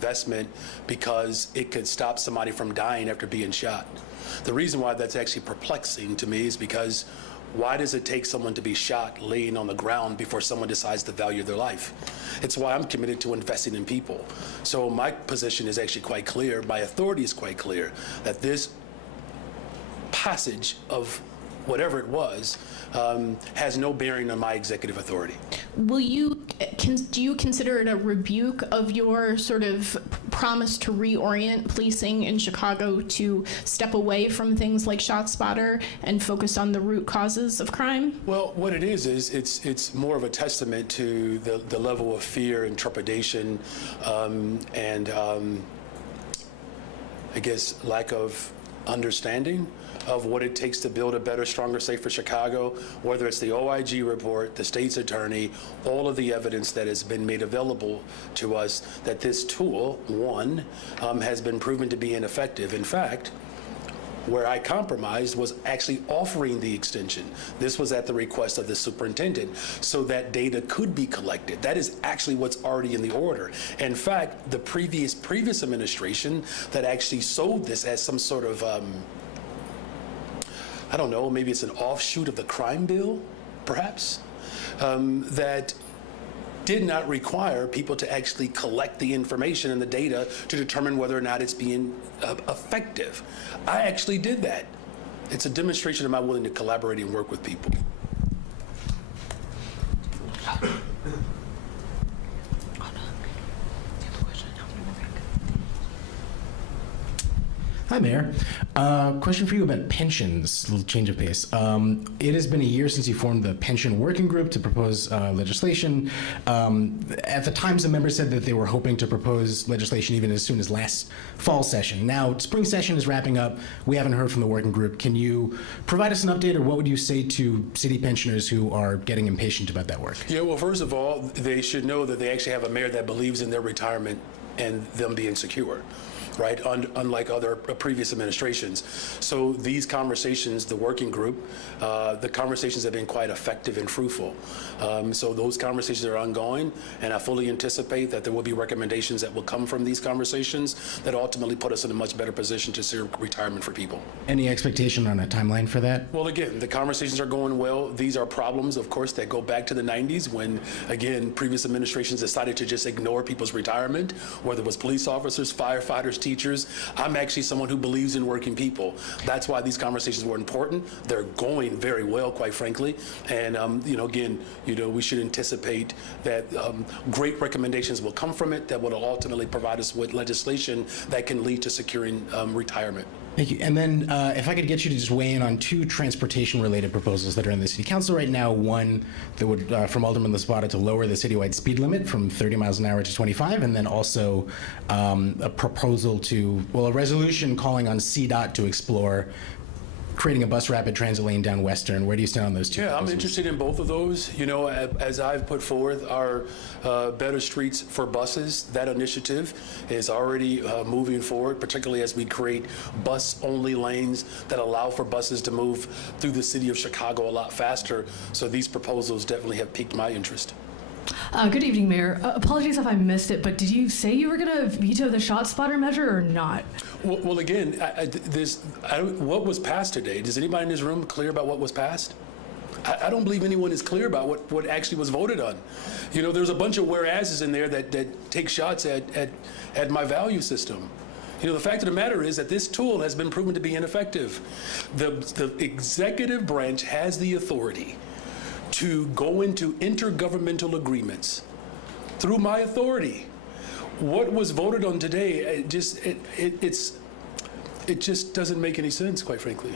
investment because it could stop somebody from dying after being shot. The reason why that's actually perplexing to me is because why does it take someone to be shot laying on the ground before someone decides to value their life? It's why I'm committed to investing in people. So my position is actually quite clear, my authority is quite clear, that this passage of whatever it was has no bearing on my executive authority. Do you consider it a rebuke of your sort of promise to reorient policing in Chicago to step away from things like Shotspotter and focus on the root causes of crime? Well, what it is it's more of a testament to the level of fear and trepidation and I guess lack of understanding of what it takes to build a better, stronger, safer Chicago, whether it's the OIG report, the state's attorney, all of the evidence that has been made available to us that this tool, one, has been proven to be ineffective. In fact, where I compromised was actually offering the extension. This was at the request of the superintendent, so that data could be collected. That is actually what's already in the order. In fact, the previous administration that actually sold this as some sort of, I don't know, maybe it's an offshoot of the crime bill, perhaps, that did not require people to actually collect the information and the data to determine whether or not it's being effective. I actually did that. It's a demonstration of my willing to collaborate and work with people. Hi, Mayor. Question for you about pensions, a little change of pace. It has been a year since you formed the pension working group to propose legislation. At the time, some members said that they were hoping to propose legislation even as soon as last fall session. Now, spring session is wrapping up. We haven't heard from the working group. Can you provide us an update, or what would you say to city pensioners who are getting impatient about that work? Yeah, well, first of all, they should know that they actually have a mayor that believes in their retirement and them being secure. Right, unlike other previous administrations. So these conversations, the working group, the conversations have been quite effective and fruitful. So those conversations are ongoing, and I fully anticipate that there will be recommendations that will come from these conversations that ultimately put us in a much better position to see retirement for people. Any expectation on a timeline for that? Well, again, the conversations are going well. These are problems, of course, that go back to the 90s when, again, previous administrations decided to just ignore people's retirement, whether it was police officers, firefighters, teachers. I'm actually someone who believes in working people. That's why these conversations were important. They're going very well, quite frankly. And again, we should anticipate that great recommendations will come from it that will ultimately provide us with legislation that can lead to securing retirement. Thank you. And then if I could get you to just weigh in on two transportation-related proposals that are in the City Council right now. One that would, from Alderman Laspada, to lower the citywide speed limit from 30 miles an hour to 25, and then also a proposal to, a resolution calling on CDOT to explore creating a bus rapid transit lane down Western. Where do you stand on those two proposals? I'm interested in both of those. As I've put forth our Better Streets for Buses, that initiative is already moving forward, particularly as we create bus-only lanes that allow for buses to move through the city of Chicago a lot faster. So these proposals definitely have piqued my interest. Good evening, Mayor. Apologies if I missed it, but did you say you were going to veto the Shotspotter measure or not? Well, again, what was passed today? Is anybody in this room clear about what was passed? I don't believe anyone is clear about what actually was voted on. There's a bunch of whereases in there that take shots at my value system. The fact of the matter is that this tool has been proven to be ineffective. The executive branch has the authority to go into intergovernmental agreements through my authority. What was voted on today, it just doesn't make any sense, quite frankly.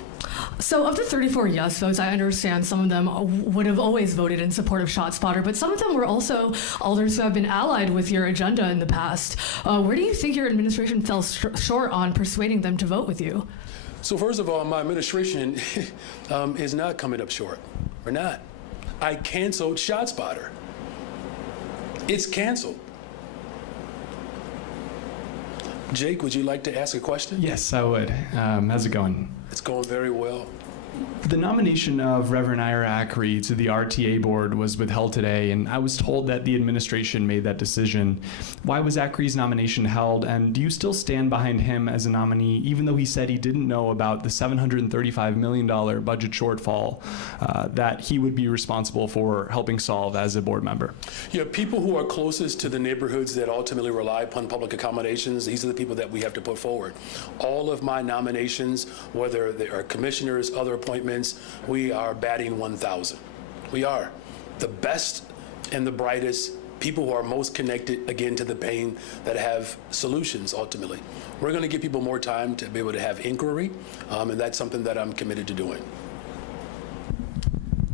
So of the 34 yes votes, I understand some of them would have always voted in support of Shotspotter, but some of them were also alders who have been allied with your agenda in the past. Where do you think your administration fell short on persuading them to vote with you? So first of all, my administration is not coming up short. We're not. I canceled Shotspotter. It's canceled. Jake, would you like to ask a question? Yes, I would. How's it going? It's going very well. The nomination of Reverend Ira Ackery to the RTA board was withheld today, and I was told that the administration made that decision. Why was Ackery's nomination held, and do you still stand behind him as a nominee, even though he said he didn't know about the $735 million budget shortfall that he would be responsible for helping solve as a board member? Yeah, people who are closest to the neighborhoods that ultimately rely upon public accommodations, these are the people that we have to put forward. All of my nominations, whether they are commissioners, other appointments, we are batting 1,000. We are the best and the brightest people who are most connected, again, to the pain, that have solutions ultimately. We're going to give people more time to be able to have inquiry, and that's something that I'm committed to doing.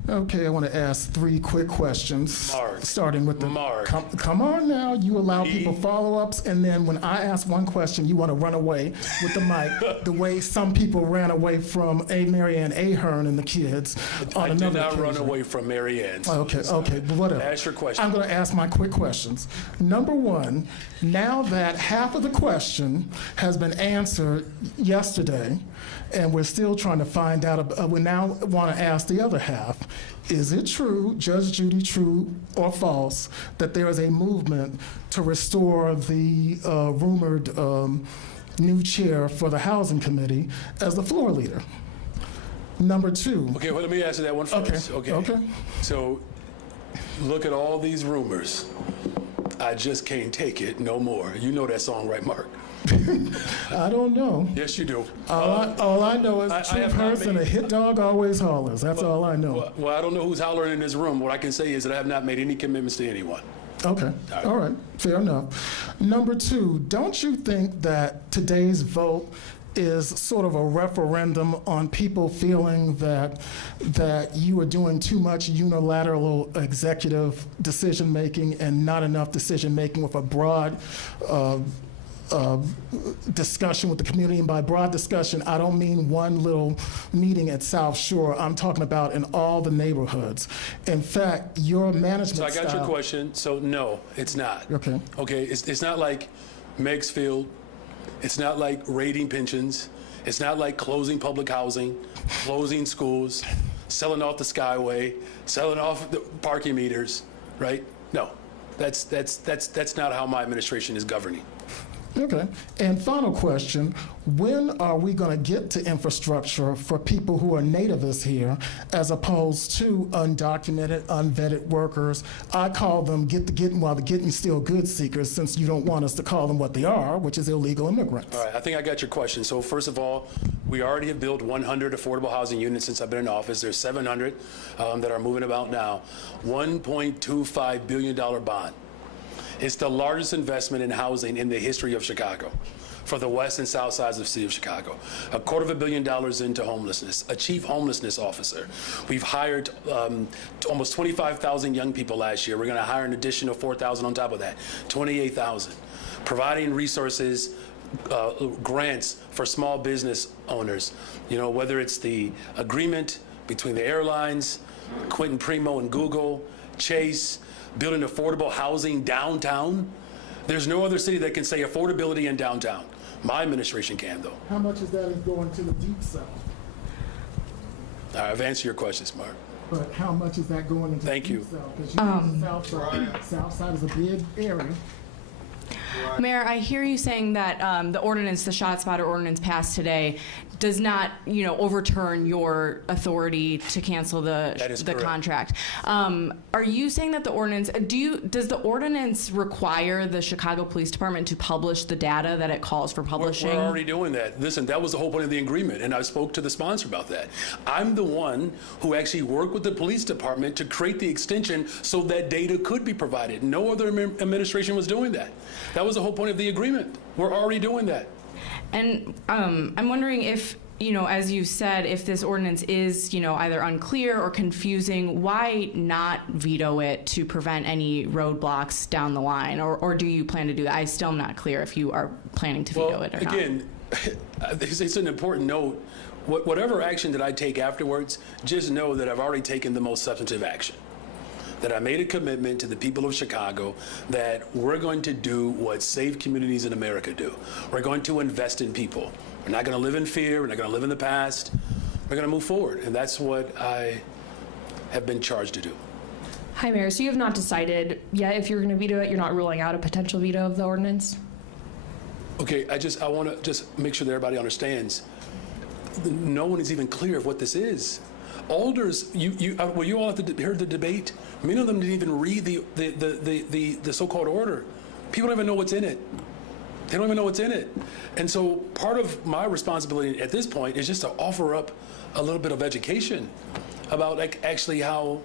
Okay, I want to ask 3 quick questions. Mark. Starting with the... Mark. Come on now. You allow people follow-ups, and then when I ask one question, you want to run away with the mic, the way some people ran away from Marianne Ahern and the kids on I did another not occasion. run away from Marianne. Okay, but whatever. Ask your question. I'm going to ask my quick questions. Number 1, now that half of the question has been answered yesterday, and we're still trying to find out, we now want to ask the other half. Is it true, Judge Judy, true or false, that there is a movement to restore the rumored new chair for the Housing Committee as the floor leader? Number 2. Okay, well, let me answer that one first. Okay. So, look at all these rumors. I just can't take it no more. You know that song, right, Mark? I don't know. Yes, you do. All I know is I true have not person, made- a hit dog always hollers. That's all I know. Well, I don't know who's hollering in this room. What I can say is that I have not made any commitments to anyone. Okay, all right, fair enough. Number 2, don't you think that today's vote is sort of a referendum on people feeling that you are doing too much unilateral executive decision-making and not enough decision-making with a broad discussion with the community? And by broad discussion, I don't mean one little meeting at South Shore. I'm talking about in all the neighborhoods. In fact, your management So I got your style- question. So no, it's not. Okay. Okay, it's not like Meigs Field. It's not like raiding pensions. It's not like closing public housing, closing schools, selling off the Skyway, selling off the parking meters, right? No, that's not how my administration is governing. Okay. And final question, when are we going to get to infrastructure for people who are nativists here as opposed to undocumented, unvetted workers? I call them while the getting still good seekers, since you don't want us to call them what they are, which is illegal immigrants. All right, I think I got your question. So first of all, we already have built 100 affordable housing units since I've been in office. There's 700 that are moving about now. $1.25 billion bond. It's the largest investment in housing in the history of Chicago for the west and south sides of the city of Chicago. $250 million into homelessness, a chief homelessness officer. We've hired almost 25,000 young people last year. We're going to hire an additional 4,000 on top of that, 28,000. Providing resources, grants for small business owners, whether it's the agreement between the airlines, Quentin Primo and Google, Chase, building affordable housing downtown. There's no other city that can say affordability in downtown. My administration can, though. How much is that going to the deep south? All right, I've answered your questions, Mark. But how much is that going into Thank the you. deep south? Because you know the south side. South side is a big area. Mayor, I hear you saying that the Shotspotter ordinance passed today does not, overturn your authority to cancel That is the correct. contract. Are you saying that the ordinance, does the ordinance require the Chicago Police Department to publish the data that it calls for publishing? We're already doing that. Listen, that was the whole point of the agreement, and I spoke to the sponsor about that. I'm the one who actually worked with the police department to create the extension so that data could be provided. No other administration was doing that. That was the whole point of the agreement. We're already doing that. And I'm wondering if, as you said, if this ordinance is, either unclear or confusing, why not veto it to prevent any roadblocks down the line? Or do you plan to do that? I still am not clear if you are planning to veto it or not. Again, it's an important note. Whatever action that I take afterwards, just know that I've already taken the most substantive action. That I made a commitment to the people of Chicago that we're going to do what safe communities in America do. We're going to invest in people. We're not going to live in fear. We're not going to live in the past. we're going to move forward. And that's what I have been charged to do. Hi, Mayor. So you have not decided yet if you're going to veto it? You're not ruling out a potential veto of the ordinance? Okay, I want to just make sure that everybody understands. No one is even clear of what this is. Alders, you all heard the debate. Many of them didn't even read the so-called order. People don't even know what's in it. They don't even know what's in it. And so part of my responsibility at this point is just to offer up a little bit of education about actually how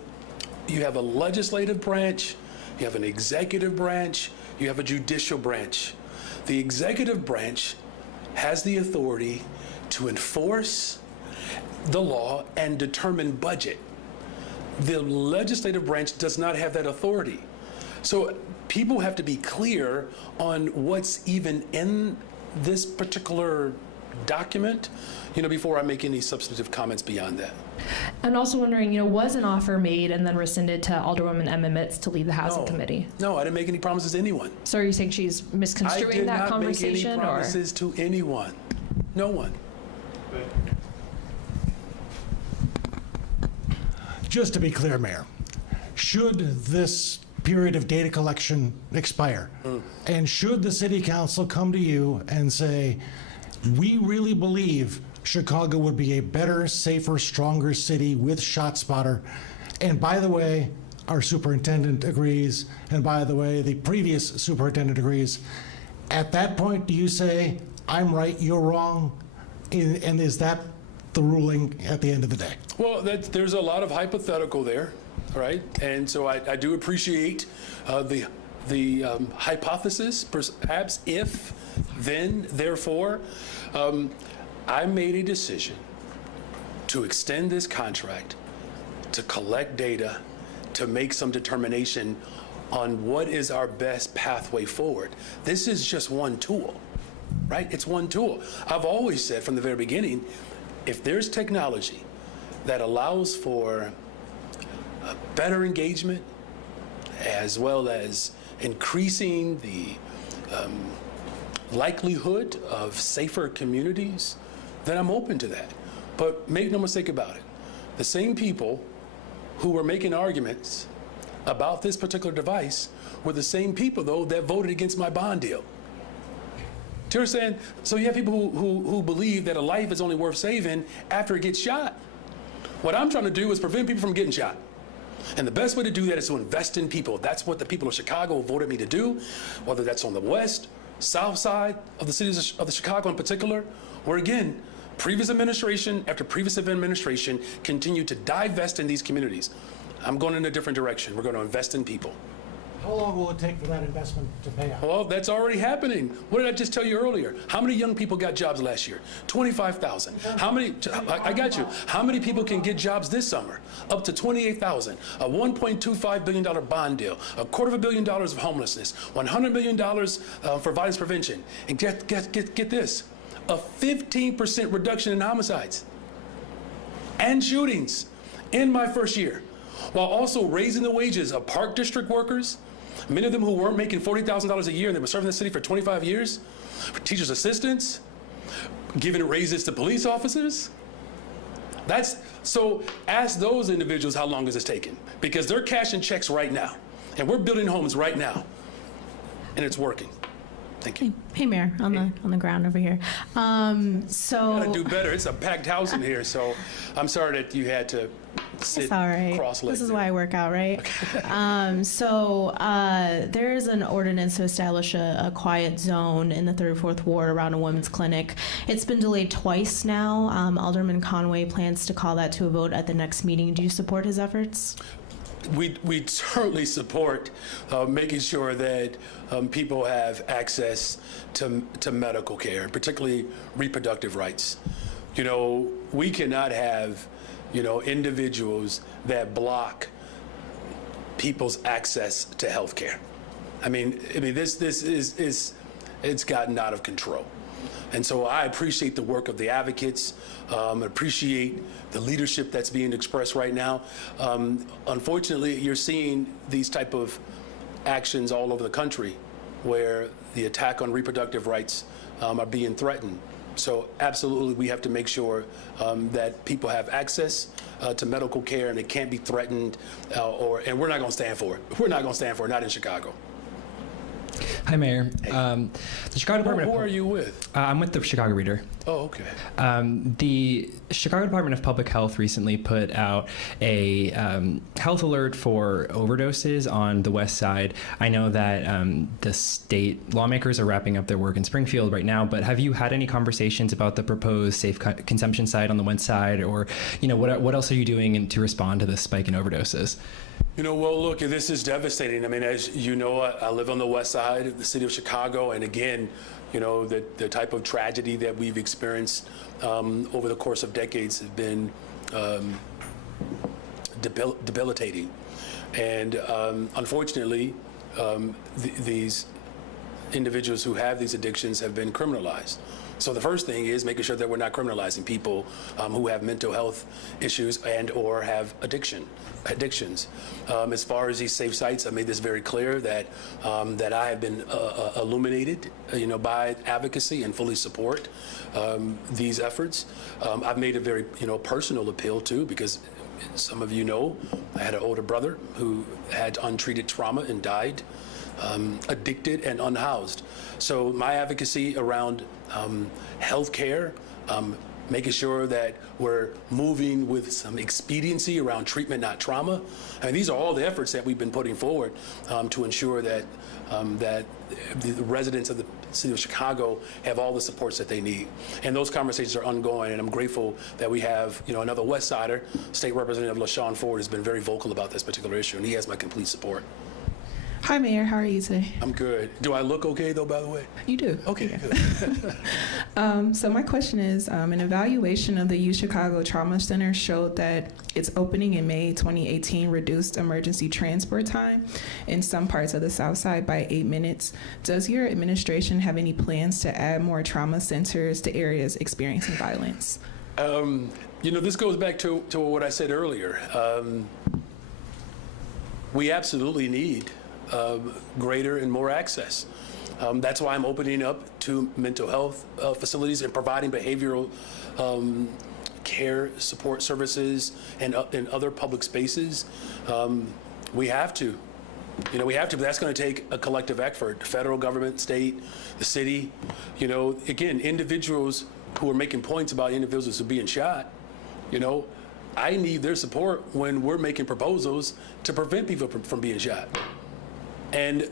you have a legislative branch, you have an executive branch, you have a judicial branch. The executive branch has the authority to enforce the law and determine budget. The legislative branch does not have that authority. So people have to be clear on what's even in this particular document, before I make any substantive comments beyond that. And also wondering, was an offer made and then rescinded to Alderwoman Emma Mitz to lead the Housing Committee? No, I didn't make any promises to anyone. So are you saying she's misconstruing that conversation? I did not make any promises to anyone. No one. Just to be clear, Mayor, should this period of data collection expire, and should the City Council come to you and say, we really believe Chicago would be a better, safer, stronger city with Shotspotter, and by the way, our superintendent agrees, and by the way, the previous superintendent agrees, at that point, do you say, I'm right, you're wrong, and is that the ruling at the end of the day? Well, there's a lot of hypothetical there, right? And so I do appreciate the hypothesis, perhaps if, then, therefore. I made a decision to extend this contract, to collect data, to make some determination on what is our best pathway forward. This is just one tool, right? It's one tool. I've always said from the very beginning, if there's technology that allows for better engagement as well as increasing the likelihood of safer communities, then I'm open to that. But make no mistake about it, the same people who were making arguments about this particular device were the same people, though, that voted against my bond deal. Do you understand? So you have people who believe that a life is only worth saving after it gets shot. What I'm trying to do is prevent people from getting shot. And the best way to do that is to invest in people. That's what the people of Chicago voted me to do, whether that's on the west, south side of the cities of Chicago in particular, where again, previous administration after previous administration continued to divest in these communities. I'm going in a different direction. We're going to invest in people. How long will it take for that investment to pay off? Well, that's already happening. What did I just tell you earlier? How many young people got jobs last year? 25,000. How many, I got you. How many people can get jobs this summer? Up to 28,000. A $1.25 billion bond deal. $250 million of homelessness. $100 million for violence prevention. And get this, a 15% reduction in homicides and shootings in my first year, while also raising the wages of park district workers, many of them who weren't making $40,000 a year and they were serving the city for 25 years, for teachers' assistants, giving raises to police officers. So ask those individuals how long is this taking, because they're cashing checks right now, and we're building homes right now, and it's working. Thank you. Hey, Mayor, on the ground over here. Gotta do better. It's a packed house in here, so I'm sorry that you had to sit It's all right. cross-legged. This is why I work out, right? There is an ordinance to establish a quiet zone in the 34th Ward around a women's clinic. It's been delayed twice now. Alderman Conway plans to call that to a vote at the next meeting. Do you support his efforts? We certainly support making sure that people have access to medical care, particularly reproductive rights. We cannot have, individuals that block people's access to health care. I mean, this is it's gotten out of control. And so I appreciate the work of the advocates, appreciate the leadership that's being expressed right now. Unfortunately, you're seeing these type of actions all over the country where the attack on reproductive rights are being threatened. So absolutely, we have to make sure that people have access to medical care, and it can't be threatened, and we're not going to stand for it. We're not going to stand for it, not in Chicago. Hi, Mayor. The Chicago Department. Who are you with? I'm with the Chicago Reader. Oh, okay. The Chicago Department of Public Health recently put out a health alert for overdoses on the west side. I know that the state lawmakers are wrapping up their work in Springfield right now, but have you had any conversations about the proposed safe consumption site on the west side, or what else are you doing to respond to this spike in overdoses? Well, look, this is devastating. I mean, as you know, I live on the west side of the city of Chicago, and again, the type of tragedy that we've experienced over the course of decades have been debilitating. And unfortunately, these individuals who have these addictions have been criminalized. So the first thing is making sure that we're not criminalizing people who have mental health issues and or have addictions. As far as these safe sites, I made this very clear that I have been illuminated, by advocacy and fully support these efforts. I've made a very, personal appeal too, because some of you know, I had an older brother who had untreated trauma and died, addicted and unhoused. So my advocacy around health care, making sure that we're moving with some expediency around treatment, not trauma. I mean, these are all the efforts that we've been putting forward to ensure that the residents of the city of Chicago have all the supports that they need. And those conversations are ongoing, and I'm grateful that we have, another West Sider, State Representative LaShawn Ford, has been very vocal about this particular issue, and he has my complete support. Hi, Mayor. How are you today? I'm good. Do I look okay, though, by the way? You do. Okay, yeah. Good. So my question is, an evaluation of the U Chicago Trauma Center showed that its opening in May 2018 reduced emergency transport time in some parts of the South Side by 8 minutes. Does your administration have any plans to add more trauma centers to areas experiencing violence? This goes back to what I said earlier. We absolutely need greater and more access. That's why I'm opening up to mental health facilities and providing behavioral care support services and in other public spaces. We have to. But that's going to take a collective effort. The federal government, state, the city. Again, individuals who are making points about individuals who are being shot, I need their support when we're making proposals to prevent people from being shot. And,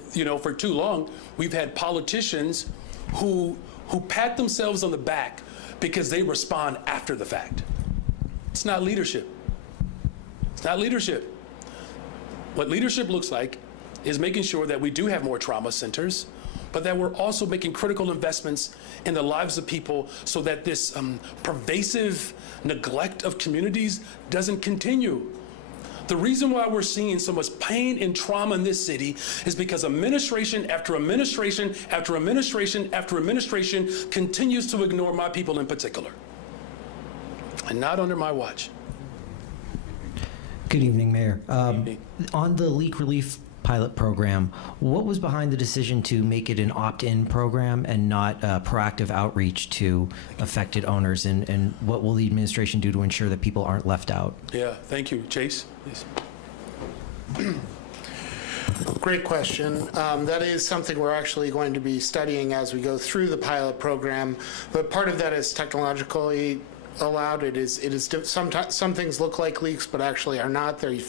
for too long, we've had politicians who pat themselves on the back because they respond after the fact. It's not leadership. It's not leadership. What leadership looks like is making sure that we do have more trauma centers, but that we're also making critical investments in the lives of people so that this pervasive neglect of communities doesn't continue. The reason why we're seeing so much pain and trauma in this city is because administration after administration after administration after administration continues to ignore my people in particular. And not under my watch. Good evening, Mayor. On the leak relief pilot program, what was behind the decision to make it an opt-in program and not proactive outreach to affected owners, and what will the administration do to ensure that people aren't left out? Yeah, thank you. Chase, please. Great question. That is something we're actually going to be studying as we go through the pilot program, but part of that is technologically allowed. It is sometimes some things look like leaks but actually are not. They're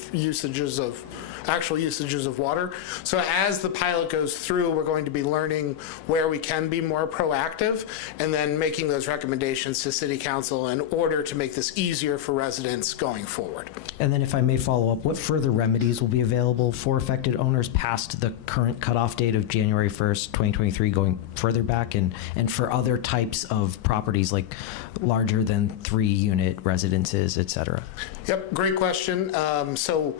actual usages of water. So as the pilot goes through, we're going to be learning where we can be more proactive and then making those recommendations to City Council in order to make this easier for residents going forward. And then if I may follow up, what further remedies will be available for affected owners past the current cutoff date of January 1st, 2023, going further back, and for other types of properties like larger than 3-unit residences, et cetera? Yep, great question. So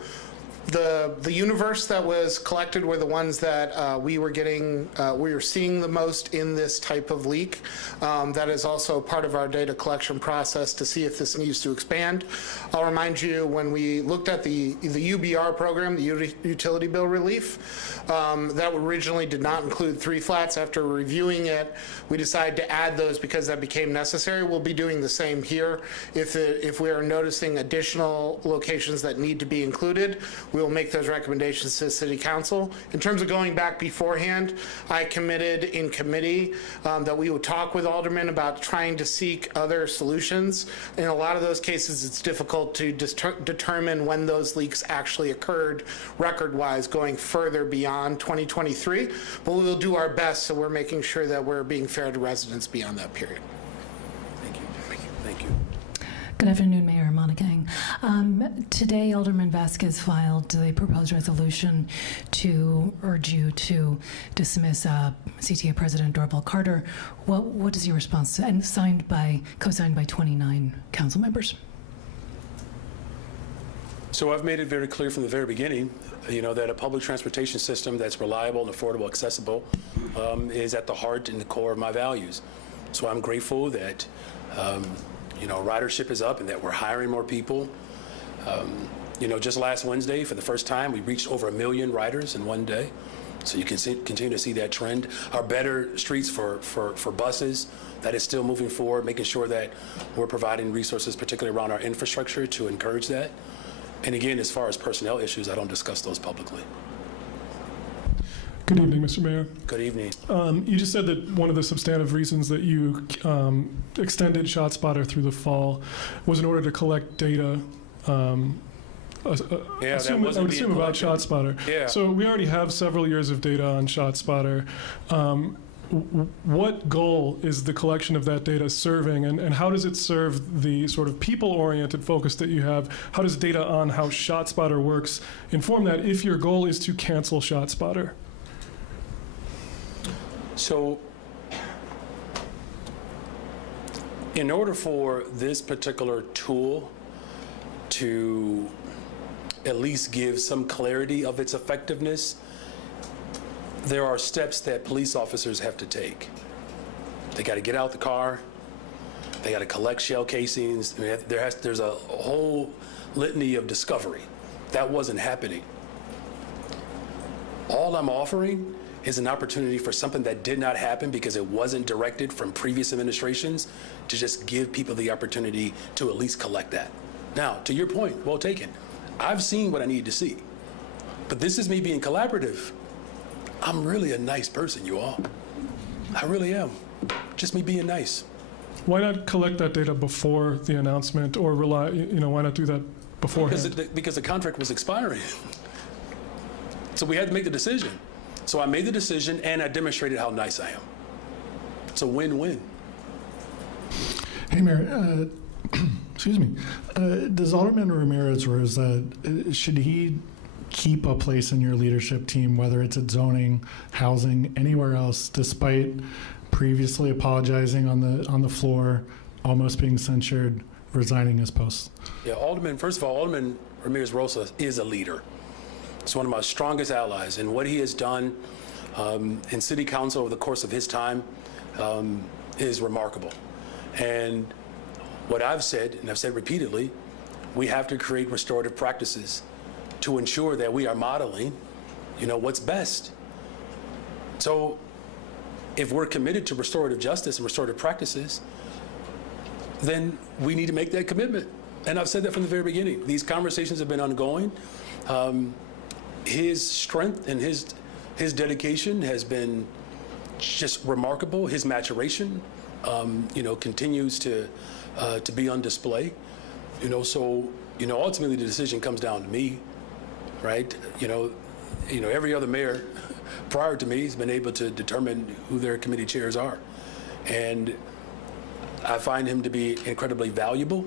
The universe that was collected were the ones that we were seeing the most in this type of leak. That is also part of our data collection process to see if this needs to expand. I'll remind you, when we looked at the UBR program, the utility bill relief, that originally did not include 3 flats. After reviewing it, we decided to add those because that became necessary. We'll be doing the same here. If we are noticing additional locations that need to be included, we will make those recommendations to the City Council. In terms of going back beforehand, I committed in committee that we would talk with aldermen about trying to seek other solutions. In a lot of those cases, it's difficult to determine when those leaks actually occurred record-wise going further beyond 2023, but we will do our best, so we're making sure that we're being fair to residents beyond that period. Thank you. Thank you. Good afternoon, Mayor Monaghan. Today, Alderman Vasquez filed a proposed resolution to urge you to dismiss CTA President Doorbell Carter. What is your response? And co-signed by 29 council members. So I've made it very clear from the very beginning, that a public transportation system that's reliable and affordable, accessible, is at the heart and the core of my values. So I'm grateful that ridership is up and that we're hiring more people. Just last Wednesday, for the first time, we reached over 1 million riders in one day. So you can continue to see that trend. Our better streets for buses, that is still moving forward, making sure that we're providing resources, particularly around our infrastructure, to encourage that. And again, as far as personnel issues, I don't discuss those publicly. Good evening, Mr. Mayor. Good evening. You just said that one of the substantive reasons that you extended Shotspotter through the fall was in order to collect data. I would assume about Shotspotter. Yeah. So we already have several years of data on Shotspotter. What goal is the collection of that data serving, and how does it serve the sort of people-oriented focus that you have? How does data on how Shotspotter works inform that if your goal is to cancel Shotspotter? So, in order for this particular tool to at least give some clarity of its effectiveness, there are steps that police officers have to take. They got to get out the car. They got to collect shell casings. There's a whole litany of discovery. That wasn't happening. All I'm offering is an opportunity for something that did not happen because it wasn't directed from previous administrations, to just give people the opportunity to at least collect that. Now, to your point, well taken. I've seen what I need to see, but this is me being collaborative. I'm really a nice person, you all. I really am. Just me being nice. Why not collect that data before the announcement, or why not do that beforehand? Because the contract was expiring. So we had to make the decision. So I made the decision and I demonstrated how nice I am. It's a win-win. Hey, Mayor, excuse me. Does Alderman Ramirez Rosa, should he keep a place in your leadership team, whether it's at zoning, housing, anywhere else, despite previously apologizing on the floor, almost being censured, resigning his post? Yeah, first of all, Alderman Ramirez Rosa is a leader. He's one of my strongest allies, and what he has done in City Council over the course of his time is remarkable. And what I've said, and I've said repeatedly, we have to create restorative practices to ensure that we are modeling, what's best. So if we're committed to restorative justice and restorative practices, then we need to make that commitment. And I've said that from the very beginning. These conversations have been ongoing. His strength and his dedication has been just remarkable. His maturation, continues to be on display. So ultimately the decision comes down to me, right? Every other mayor prior to me has been able to determine who their committee chairs are, and I find him to be incredibly valuable.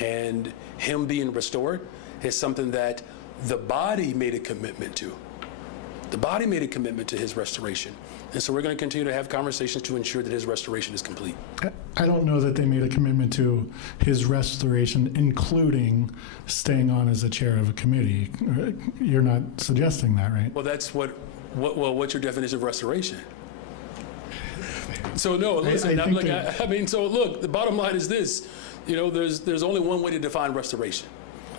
And him being restored is something that the body made a commitment to. The body made a commitment to his restoration. And so we're going to continue to have conversations to ensure that his restoration is complete. I don't know that they made a commitment to his restoration, including staying on as a chair of a committee. You're not suggesting that, right? Well, that's what's your definition of restoration? So no, listen, so look, the bottom line is this, there's only one way to define restoration.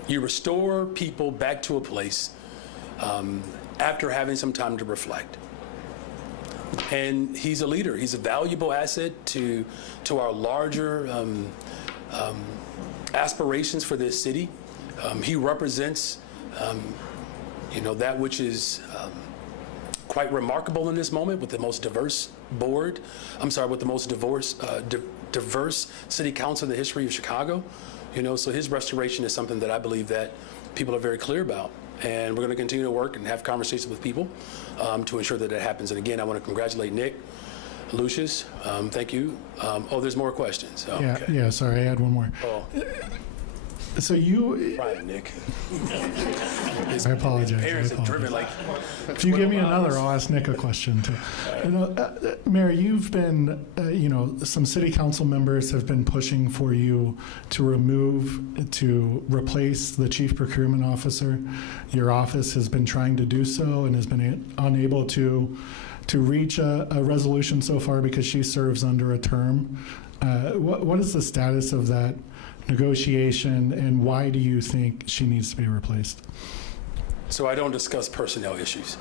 You restore people back to a place after having some time to reflect. And he's a leader. He's a valuable asset to our larger aspirations for this city. He represents, that which is quite remarkable in this moment with the most diverse with the most diverse city council in the history of Chicago. So his restoration is something that I believe that people are very clear about. And we're going to continue to work and have conversations with people to ensure that happens. And again, I want to congratulate Nick, Lucius. Thank you. There's more questions. Oh, yeah, okay. Yeah, sorry, I had one more. So you... Right, Nick. I apologize. Parents have driven like... If you give me another, I'll ask Nick a question too. Mayor, you've been, some city council members have been pushing for you to replace the chief procurement officer. Your office has been trying to do so and has been unable to reach a resolution so far because she serves under a term. What is the status of that negotiation, and why do you think she needs to be replaced? So I don't discuss personnel issues.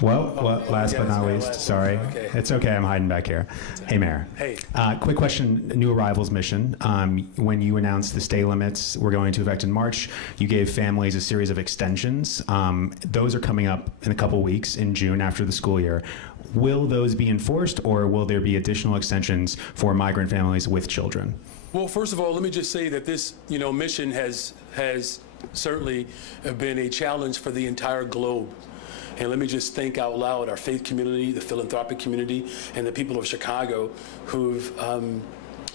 Well, last but not least, sorry. Okay. It's okay, I'm hiding back here. Hey, Mayor. Hey. Quick question, new arrivals mission. When you announced the stay limits were going into effect in March, you gave families a series of extensions. Those are coming up in a couple weeks in June after the school year. Will those be enforced, or will there be additional extensions for migrant families with children? Well, first of all, let me just say that this, mission has certainly been a challenge for the entire globe. And let me just think out loud, our faith community, the philanthropic community, and the people of Chicago who've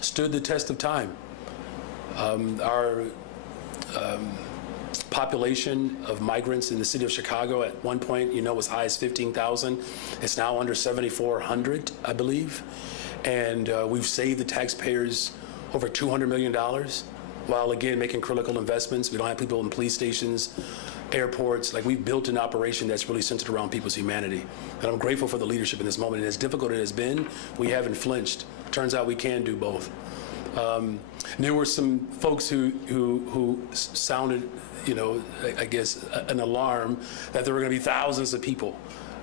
stood the test of time. Our population of migrants in the city of Chicago at one point, as high as 15,000. It's now under 7,400, I believe. And we've saved the taxpayers over $200 million, while again making critical investments. We don't have people in police stations, airports. We've built an operation that's really centered around people's humanity. And I'm grateful for the leadership in this moment. And as difficult as it has been, we haven't flinched. Turns out we can do both. There were some folks who sounded, I guess, an alarm that there were going to be thousands of people,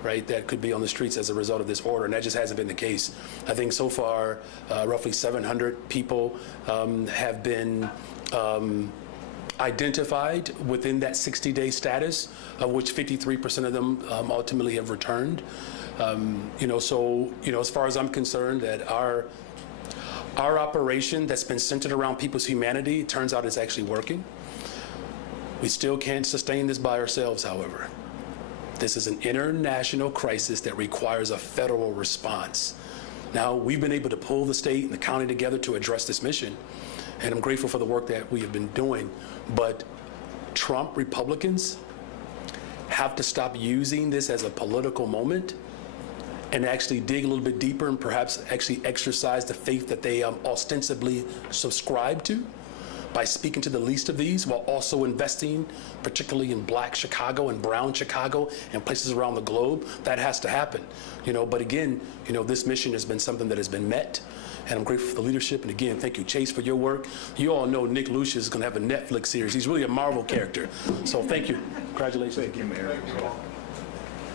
right, that could be on the streets as a result of this order, and that just hasn't been the case. I think so far, roughly 700 people have been identified within that 60-day status, of which 53% of them ultimately have returned. As far as I'm concerned, that our operation that's been centered around people's humanity, it turns out it's actually working. We still can't sustain this by ourselves, however. This is an international crisis that requires a federal response. Now, we've been able to pull the state and the county together to address this mission, and I'm grateful for the work that we have been doing, but Trump Republicans have to stop using this as a political moment and actually dig a little bit deeper and perhaps actually exercise the faith that they ostensibly subscribe to by speaking to the least of these while also investing particularly in Black Chicago and brown Chicago and places around the globe. That has to happen, but again, this mission has been something that has been met, and I'm grateful for the leadership. And again, thank you, Chase, for your work. You all know Nick Lucius is going to have a Netflix series. He's really a Marvel character, so thank you. Congratulations. Thank you, Mayor.